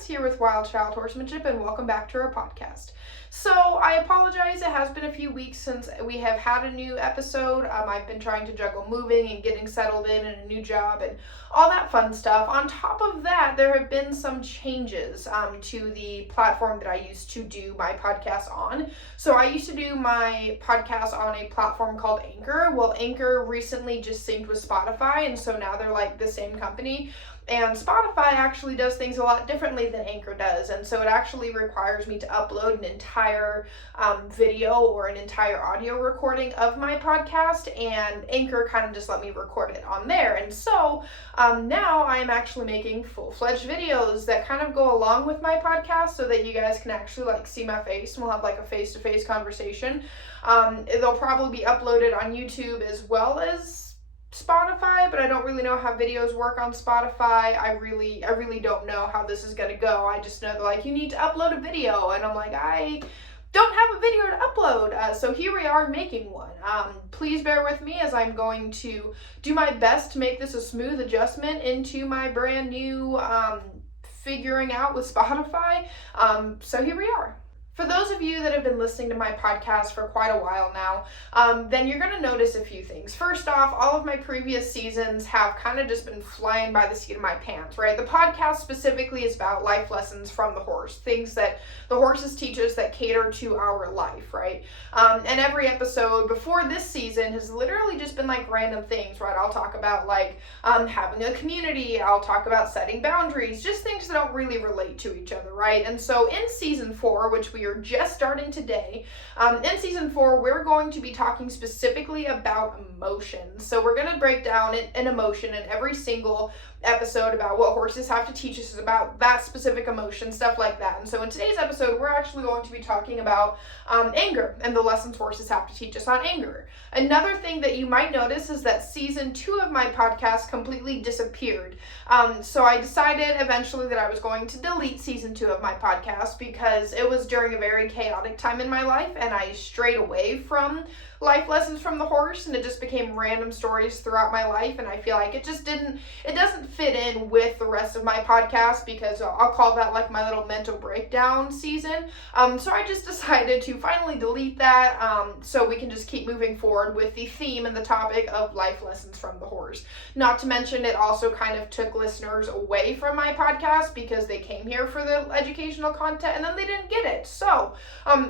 Spence here with Wilde Horsemanship, and welcome back to our podcast. So I apologize, it has been a few weeks since we have had a new episode. I've been trying to juggle moving and getting settled in a new job and all that fun stuff. On top of that, there have been some changes to the platform that I used to do my podcast on. So I used to do my podcast on a platform called Anchor. Well, Anchor recently just synced with Spotify, and so now they're like the same company. And Spotify actually does things a lot differently than Anchor does. And so it actually requires me to upload an entire video or an entire audio recording of my podcast. And Anchor kind of just let me record it on there. And so now I'm actually making full-fledged videos that kind of go along with my podcast so that you guys can actually like see my face and we'll have like a face-to-face conversation. They'll probably be uploaded on YouTube as well as Spotify, but I don't really know how videos work on Spotify. I really don't know how this is gonna go. I just know that like you need to upload a video, and I'm like, I don't have a video to upload. So here we are making one. Please bear with me as I'm going to do my best to make this a smooth adjustment into my brand new figuring out with Spotify. So here we are. For those of you that have been listening to my podcast for quite a while now, then you're going to notice a few things. First off, all of my previous seasons have kind of just been flying by the seat of my pants, right? The podcast specifically is about life lessons from the horse, things that the horses teach us that cater to our life, right? And every episode before this season has literally just been like random things, right? I'll talk about like having a community. I'll talk about setting boundaries, just things that don't really relate to each other, right? And so in season 4, which we are just starting today, in season 4, we're going to be talking specifically about emotions. So we're going to break down an emotion in every single episode about what horses have to teach us about that specific emotion, stuff like that. And so in today's episode, we're actually going to be talking about anger and the lessons horses have to teach us on anger. Another thing that you might notice is that season 2 of my podcast completely disappeared. So I decided eventually that I was going to delete season 2 of my podcast because it was during a very chaotic time in my life and I strayed away from life lessons from the horse, and it just became random stories throughout my life, and I feel like it doesn't fit in with the rest of my podcast because I'll call that like my little mental breakdown season. So I just decided to finally delete that so we can just keep moving forward with the theme and the topic of life lessons from the horse. Not to mention it also kind of took listeners away from my podcast because they came here for the educational content and then they didn't get it. So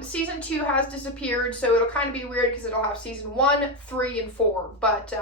season 2 has disappeared, so it'll kind of be weird because it'll have season 1, 3, and 4, but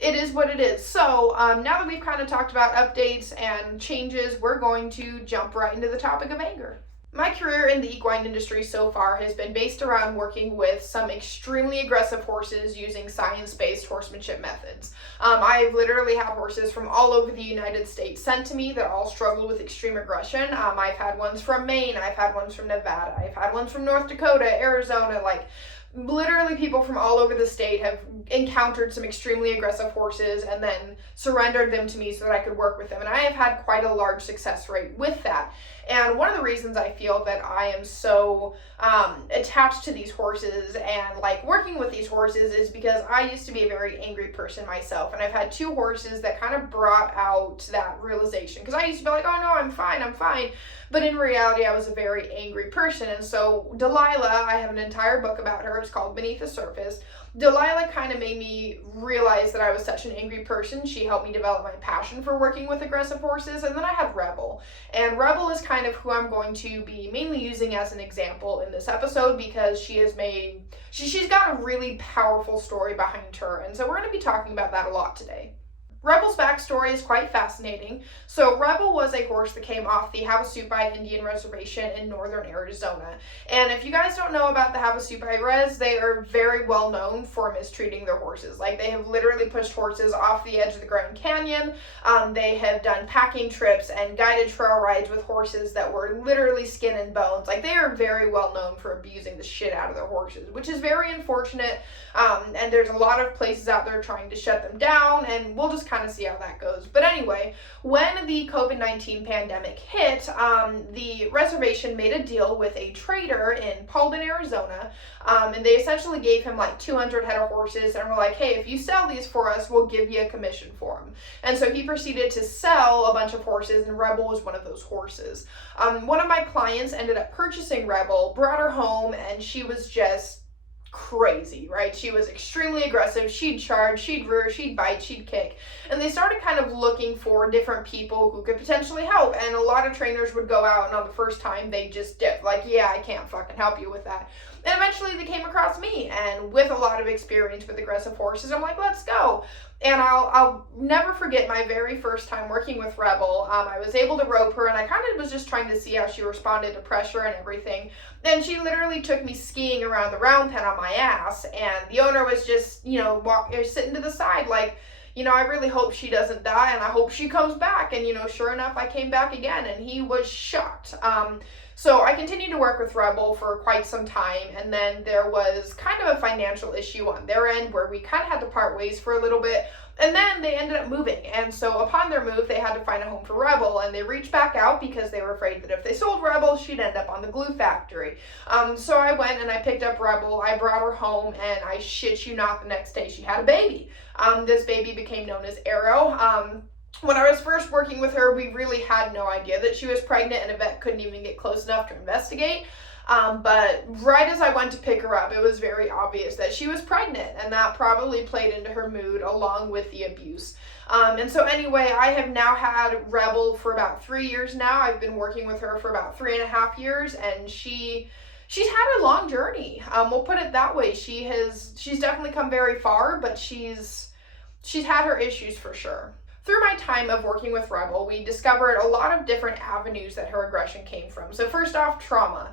it is what it is. So now that we've kind of talked about updates and changes, we're going to jump right into the topic of anger. My career in the equine industry so far has been based around working with some extremely aggressive horses using science-based horsemanship methods. I've literally had horses from all over the United States sent to me that all struggle with extreme aggression. I've had ones from Maine, I've had ones from Nevada, I've had ones from North Dakota, Arizona, like literally people from all over the state have encountered some extremely aggressive horses and then surrendered them to me so that I could work with them. And I have had quite a large success rate with that. And one of the reasons I feel that I am so attached to these horses and like working with these horses is because I used to be a very angry person myself. And I've had 2 horses that kind of brought out that realization. Because I used to be like, oh no, I'm fine. But in reality, I was a very angry person. And so Delilah, I have an entire book about her. It's called Beneath the Surface. Delilah kind of made me realize that I was such an angry person. She helped me develop my passion for working with aggressive horses. And then I had Rebel. And Rebel is kind of who I'm going to be mainly using as an example in this episode because she's got a really powerful story behind her. And so we're going to be talking about that a lot today. Rebel's backstory is quite fascinating. So Rebel was a horse that came off the Havasupai Indian Reservation in northern Arizona. And if you guys don't know about the Havasupai Res, they are very well known for mistreating their horses. Like they have literally pushed horses off the edge of the Grand Canyon. They have done packing trips and guided trail rides with horses that were literally skin and bones. Like they are very well known for abusing the shit out of their horses, which is very unfortunate. And there's a lot of places out there trying to shut them down, and we'll just kind of see how that goes. But anyway, when the COVID-19 pandemic hit, the reservation made a deal with a trader in Wilde, Arizona, and they essentially gave him like 200 head of horses and were like, hey, if you sell these for us, we'll give you a commission for them. And so he proceeded to sell a bunch of horses, and Rebel was one of those horses. One of my clients ended up purchasing Rebel, brought her home, and she was just crazy, right? She was extremely aggressive. She'd charge, she'd rear, she'd bite, she'd kick. And they started kind of looking for different people who could potentially help. And a lot of trainers would go out, and on the first time they just dip, like, yeah, I can't fucking help you with that. And eventually they came across me, and with a lot of experience with aggressive horses, I'm like, let's go. And I'll never forget my very first time working with Rebel. I was able to rope her, and I kind of was just trying to see how she responded to pressure and everything. And she literally took me skiing around the round pen on my ass, and the owner was just, sitting to the side like, I really hope she doesn't die, and I hope she comes back. And, sure enough, I came back again, and he was shocked. So I continued to work with Rebel for quite some time, and then there was kind of a financial issue on their end where we kind of had to part ways for a little bit, and then they ended up moving. And so upon their move, they had to find a home for Rebel, and they reached back out because they were afraid that if they sold Rebel, she'd end up on the glue factory. So I went and I picked up Rebel, I brought her home, and I shit you not, the next day she had a baby. This baby became known as Arrow. When I was first working with her, we really had no idea that she was pregnant, and a vet couldn't even get close enough to investigate. But right as I went to pick her up, it was very obvious that she was pregnant, and that probably played into her mood along with the abuse. And so anyway, I have now had Rebel for about 3 years now. I've been working with her for about 3.5 years, and she's had a long journey. We'll put it that way. She's definitely come very far, but she's had her issues for sure. Through my time of working with Rebel, we discovered a lot of different avenues that her aggression came from. So first off, trauma.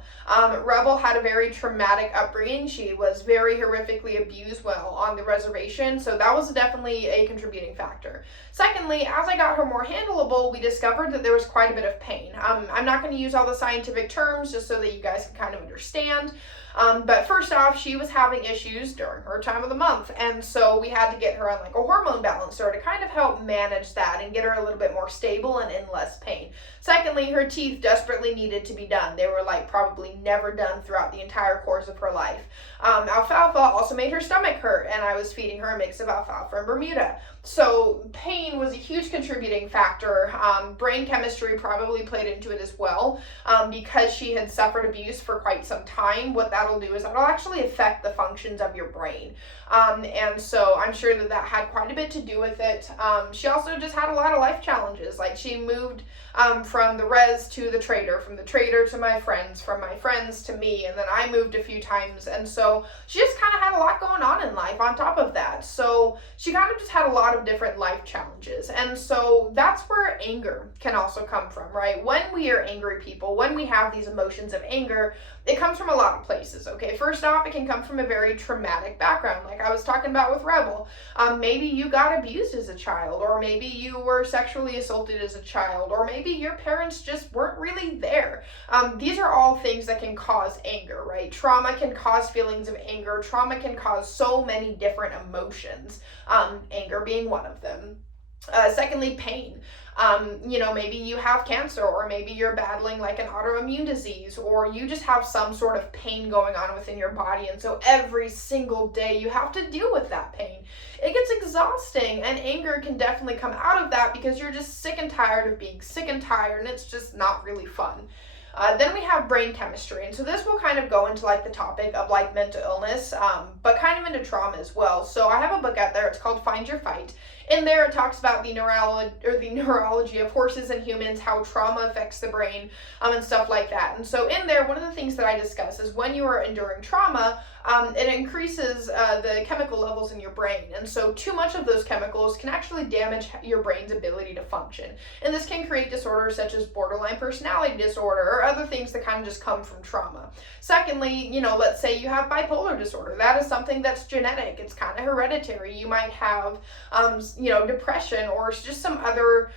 Rebel had a very traumatic upbringing. She was very horrifically abused while on the reservation, so that was definitely a contributing factor. Secondly, as I got her more handleable, we discovered that there was quite a bit of pain. I'm not going to use all the scientific terms just so that you guys can kind of understand. But first off, she was having issues during her time of the month, and so we had to get her on like a hormone balancer to kind of help manage that and get her a little bit more stable and in less pain. Secondly, her teeth desperately needed to be done. They were like probably never done throughout the entire course of her life. Alfalfa also made her stomach hurt, and I was feeding her a mix of alfalfa and Bermuda. So pain was a huge contributing factor. Brain chemistry probably played into it as well. Because she had suffered abuse for quite some time, what that'll do is that'll actually affect the functions of your brain. And so I'm sure that had quite a bit to do with it. She also just had a lot of life challenges. Like she moved from the res to the trader, from the trader to my friends, from my friends to me, and then I moved a few times. And so she just kind of had a lot going on in life on top of that. So she kind of just had a lot of different life challenges. And so that's where anger can also come from, right? When we are angry people, when we have these emotions of anger, it comes from a lot of places, okay? First off, it can come from a very traumatic background, like I was talking about with Rebel. Maybe you got abused as a child, or maybe you were sexually assaulted as a child, or maybe your parents just weren't really there. These are all things that can cause anger, right? Trauma can cause feelings of anger. Trauma can cause so many different emotions, anger being one of them. Secondly, pain. Maybe you have cancer, or maybe you're battling like an autoimmune disease, or you just have some sort of pain going on within your body. And so every single day you have to deal with that pain. It gets exhausting, and anger can definitely come out of that because you're just sick and tired of being sick and tired, and it's just not really fun. Then we have brain chemistry, and so this will kind of go into like the topic of like mental illness, but kind of into trauma as well. So I have a book out there, it's called Find Your Fight. In there it talks about the neurology of horses and humans, how trauma affects the brain, and stuff like that. And so in there, one of the things that I discuss is when you are enduring trauma, it increases the chemical levels in your brain. And so too much of those chemicals can actually damage your brain's ability to function. And this can create disorders such as borderline personality disorder or other things that kind of just come from trauma. Secondly, let's say you have bipolar disorder. That is something that's genetic. It's kind of hereditary. You might have, depression or just some other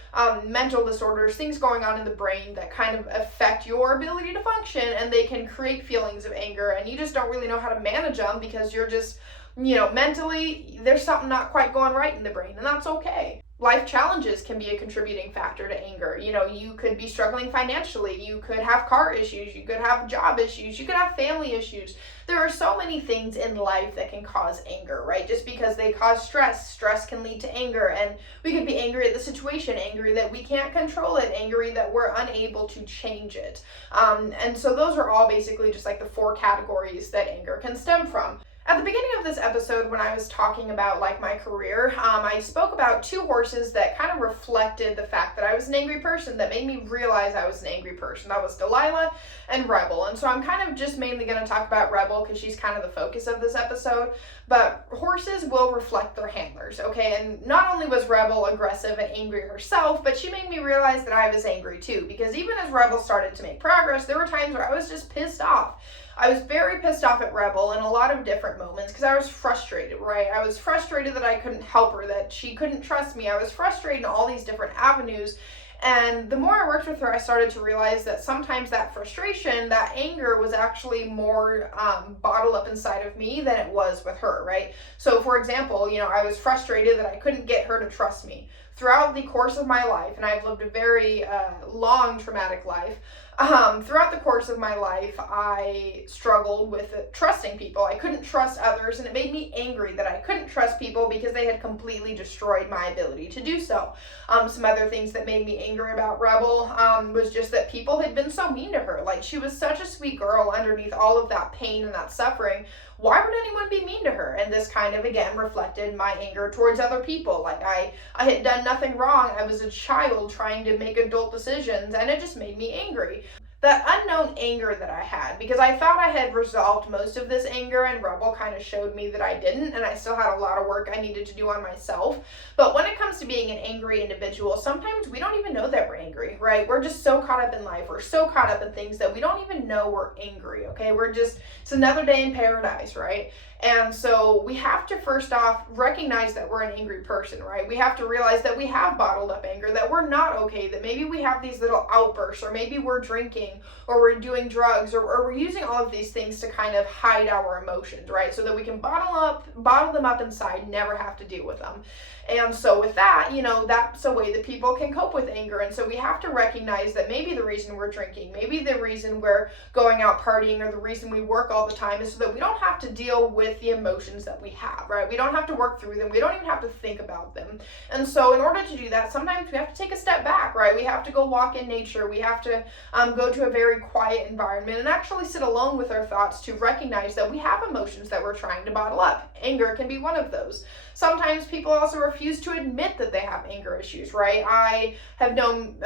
mental disorders, things going on in the brain that kind of affect your ability to function, and they can create feelings of anger, and you just don't really know how to manage them because you're just, mentally, there's something not quite going right in the brain, and that's okay. Life challenges can be a contributing factor to anger. You know, you could be struggling financially, you could have car issues, you could have job issues, you could have family issues. There are so many things in life that can cause anger, right? Just because they cause stress, stress can lead to anger, and we could be angry at the situation, angry that we can't control it, angry that we're unable to change it. And so those are all basically just like the 4 categories that anger can stem from. At the beginning of this episode, when I was talking about like my career, I spoke about 2 horses that kind of reflected the fact that I was an angry person, that made me realize I was an angry person. That was Delilah and Rebel. And so I'm kind of just mainly going to talk about Rebel because she's kind of the focus of this episode. But horses will reflect their handlers, okay? And not only was Rebel aggressive and angry herself, but she made me realize that I was angry too. Because even as Rebel started to make progress, there were times where I was just pissed off. I was very pissed off at Rebel in a lot of different moments because I was frustrated, right? I was frustrated that I couldn't help her, that she couldn't trust me. I was frustrated in all these different avenues. And the more I worked with her, I started to realize that sometimes that frustration, that anger was actually more bottled up inside of me than it was with her, right? So for example, you know, I was frustrated that I couldn't get her to trust me. Throughout the course of my life, and I've lived a very long traumatic life, throughout the course of my life, I struggled with trusting people. I couldn't trust others, and it made me angry that I couldn't trust people because they had completely destroyed my ability to do so. Some other things that made me angry about Rebel was just that people had been so mean to her. Like, she was such a sweet girl underneath all of that pain and that suffering. Why would anyone be mean to her? And this kind of, again, reflected my anger towards other people. Like, I had done nothing wrong. I was a child trying to make adult decisions, and it just made me angry. That unknown anger that I had, because I thought I had resolved most of this anger, and Rebel kind of showed me that I didn't, and I still had a lot of work I needed to do on myself. But when it comes to being an angry individual, sometimes we don't even know that we're angry, right? We're just so caught up in life. We're so caught up in things that we don't even know we're angry, okay? It's another day in paradise, right? And so we have to first off recognize that we're an angry person, right? We have to realize that we have bottled up anger, that we're not okay, that maybe we have these little outbursts, or maybe we're drinking, or we're doing drugs, or we're using all of these things to kind of hide our emotions, right? So that we can bottle them up inside, never have to deal with them. And so with that, you know, that's a way that people can cope with anger. And so we have to recognize that maybe the reason we're drinking, maybe the reason we're going out partying, or the reason we work all the time is so that we don't have to deal with the emotions that we have, right? We don't have to work through them. We don't even have to think about them. And so in order to do that, sometimes we have to take a step back, right? We have to go walk in nature. We have to go to a very quiet environment and actually sit alone with our thoughts to recognize that we have emotions that we're trying to bottle up. Anger can be one of those. Sometimes people also refuse to admit that they have anger issues, right? I have known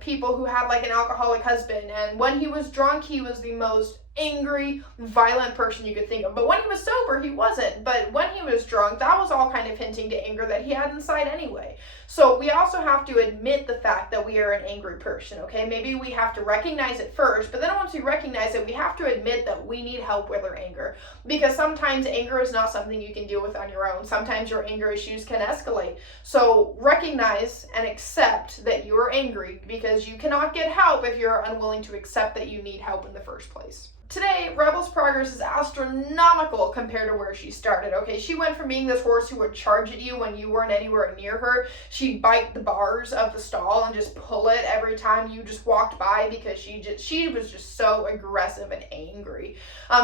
people who had like an alcoholic husband, and when he was drunk, he was the most angry, violent person you could think of. But when he was sober, he wasn't. But when he was drunk, that was all kind of hinting to anger that he had inside anyway. So we also have to admit the fact that we are an angry person, okay? Maybe we have to recognize it first, but then once we recognize it, we have to admit that we need help with our anger. Because sometimes anger is not something you can deal with on your own. Sometimes your anger issues can escalate. So recognize and accept that you are angry, because you cannot get help if you're unwilling to accept that you need help in the first place. Today, Rebel's progress is astronomical compared to where she started, okay? She went from being this horse who would charge at you when you weren't anywhere near her. She'd bite the bars of the stall and just pull it every time you just walked by, because she was just so aggressive and angry.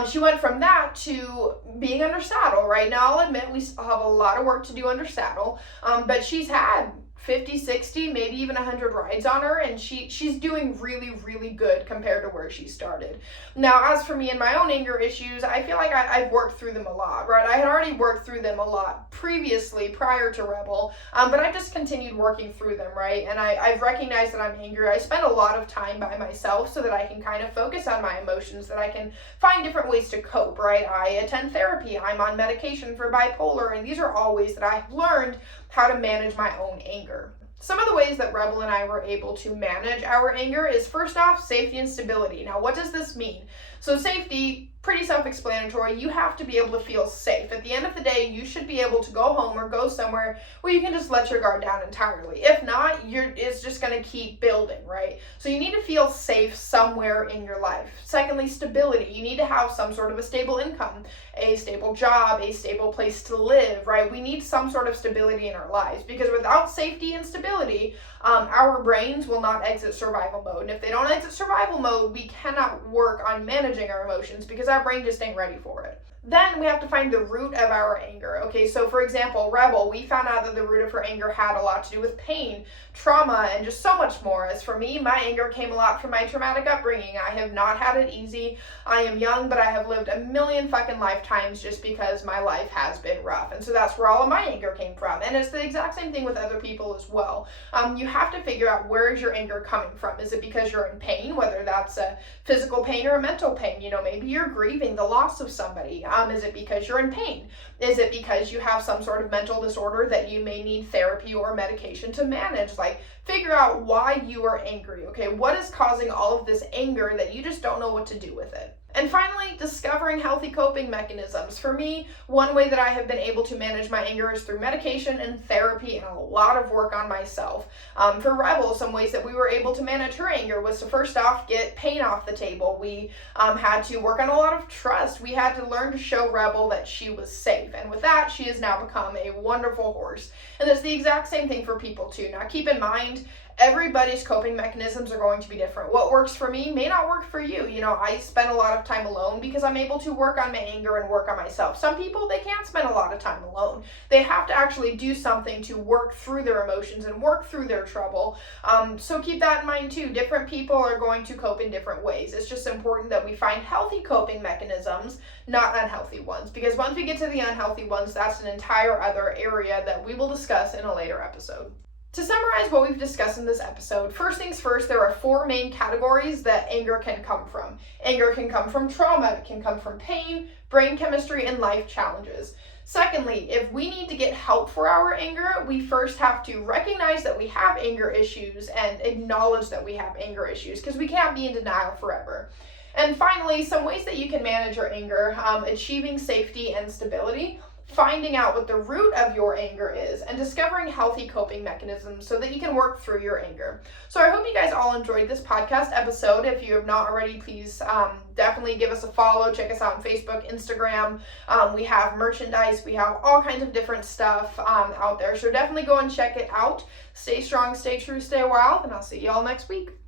She went from that to being under saddle, right? Now, I'll admit we still have a lot of work to do under saddle, but she's had 50, 60, maybe even 100 rides on her, and she's doing really, really good compared to where she started. Now, as for me and my own anger issues, I feel like I've worked through them a lot, right? I had already worked through them a lot previously, prior to Rebel, but I just continued working through them, right? And I've recognized that I'm angry. I spend a lot of time by myself so that I can kind of focus on my emotions, that I can find different ways to cope, right? I attend therapy. I'm on medication for bipolar, and these are all ways that I've learned how to manage my own anger. Some of the ways that Rebel and I were able to manage our anger is, first off, safety and stability. Now, what does this mean? So safety, pretty self-explanatory. You have to be able to feel safe. At the end of the day, you should be able to go home or go somewhere where you can just let your guard down entirely. If not, it's just going to keep building, right? So you need to feel safe somewhere in your life. Secondly, stability. You need to have some sort of a stable income, a stable job, a stable place to live, right? We need some sort of stability in our lives, because without safety and stability, our brains will not exit survival mode. And if they don't exit survival mode, we cannot work on managing our emotions because our brain just ain't ready for it. Then we have to find the root of our anger. Okay, so for example, Rebel, we found out that the root of her anger had a lot to do with pain, trauma, and just so much more. As for me, my anger came a lot from my traumatic upbringing. I have not had it easy. I am young, but I have lived a million fucking lifetimes just because my life has been rough. And so that's where all of my anger came from. And it's the exact same thing with other people as well. You have to figure out, where is your anger coming from? Is it because you're in pain, whether that's a physical pain or a mental pain? Maybe you're grieving the loss of somebody. Is it because you're in pain? Is it because you have some sort of mental disorder that you may need therapy or medication to manage? Figure out why you are angry, okay? What is causing all of this anger that you just don't know what to do with it? And finally, discovering healthy coping mechanisms. For me, one way that I have been able to manage my anger is through medication and therapy and a lot of work on myself. For Rebel, some ways that we were able to manage her anger was to first off get pain off the table. We had to work on a lot of trust. We had to learn to show Rebel that she was safe. And with that, she has now become a wonderful horse. And it's the exact same thing for people too. Now keep in mind, everybody's coping mechanisms are going to be different. What works for me may not work for you. I spend a lot of time alone because I'm able to work on my anger and work on myself. Some people, they can't spend a lot of time alone. They have to actually do something to work through their emotions and work through their trouble. So keep that in mind too. Different people are going to cope in different ways. It's just important that we find healthy coping mechanisms, not unhealthy ones. Because once we get to the unhealthy ones, that's an entire other area that we will discuss in a later episode. To summarize what we've discussed in this episode, first things first, there are 4 main categories that anger can come from. Anger can come from trauma, it can come from pain, brain chemistry, and life challenges. Secondly, if we need to get help for our anger, we first have to recognize that we have anger issues and acknowledge that we have anger issues, because we can't be in denial forever. And finally, some ways that you can manage your anger: achieving safety and stability, finding out what the root of your anger is, and discovering healthy coping mechanisms so that you can work through your anger. So I hope you guys all enjoyed this podcast episode. If you have not already, please definitely give us a follow. Check us out on Facebook, Instagram. We have merchandise. We have all kinds of different stuff out there. So definitely go and check it out. Stay strong, stay true, stay wild, and I'll see you all next week.